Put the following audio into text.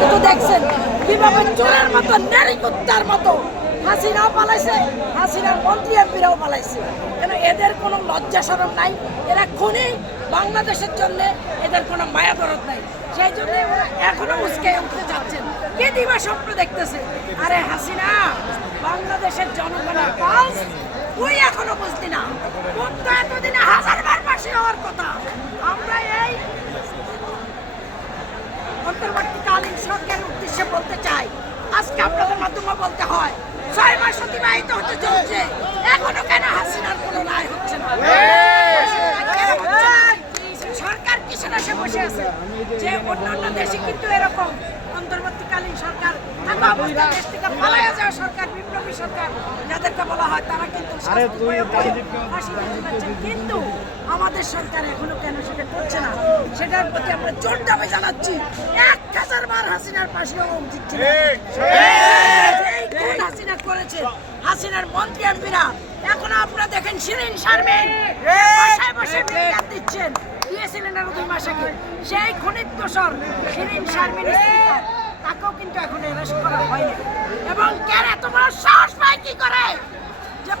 আপনি তো দেখছেন কিভাবে চোরের মতো নারী কুত্তার মতো হাসিনাও পালাইছে, হাসিনার মন্ত্রী এমপিরাও পালাইছে। কেন এদের কোনো লজ্জা শরম নাই, এরা খুনি, বাংলাদেশের জন্য এদের কোনো মায়া দরদ নাই। সেই জন্য ওরা এখনো উস্কে উঠতে যাচ্ছেন, কে দিবা স্বপ্ন দেখতেছে। আরে হাসিনা বাংলাদেশের জনগণের পালস তুই এখনো বুঝলি না, তোর তো এতদিনে 1000বার ফাঁসি হওয়ার কথা। আমরা এই অন্তর্বর্তীকালীন সরকারের উদ্দেশ্যে বলতে চাই, আজকে আপনাদের মাধ্যমে বলতে হয় 6 মাস অতিবাহিত হতে চলছে, এখনো কেন হাসিনার কোনো রায় হচ্ছে না? সরকার কিসের আসে বসে আছে? যে অন্যান্য দেশে কিন্তু এরকম অন্তর্বর্তীকালীন সরকার থাকা অবস্থায় দেশ থেকে পালাইয়া যাওয়া সরকার, বিপ্লবী সরকার যাদেরকে বলা হয়, তারা কিন্তু কিন্তু আমাদের সরকার এখনো কেন সেটা করছে না? সেটার প্রতি আমরা জোর দাবি জানাচ্ছি। 1000 বার হাসিনার পাশে হওয়া উচিত ছিল। হাসিনা করেছে, হাসিনার মন্ত্রী এমপিরা এখনো আপনারা দেখেন শিরিন শারমিন বাসায় বসে মিলিয়ে দিচ্ছেন, দিয়েছিলেন আরো 2 মাস আগে। সেই খনির দোষর শিরিন শারমিন তাকেও কিন্তু এখন অ্যারেস্ট করা হয়নি। এবং কেন এত বড় সাহস পায় কি করে যে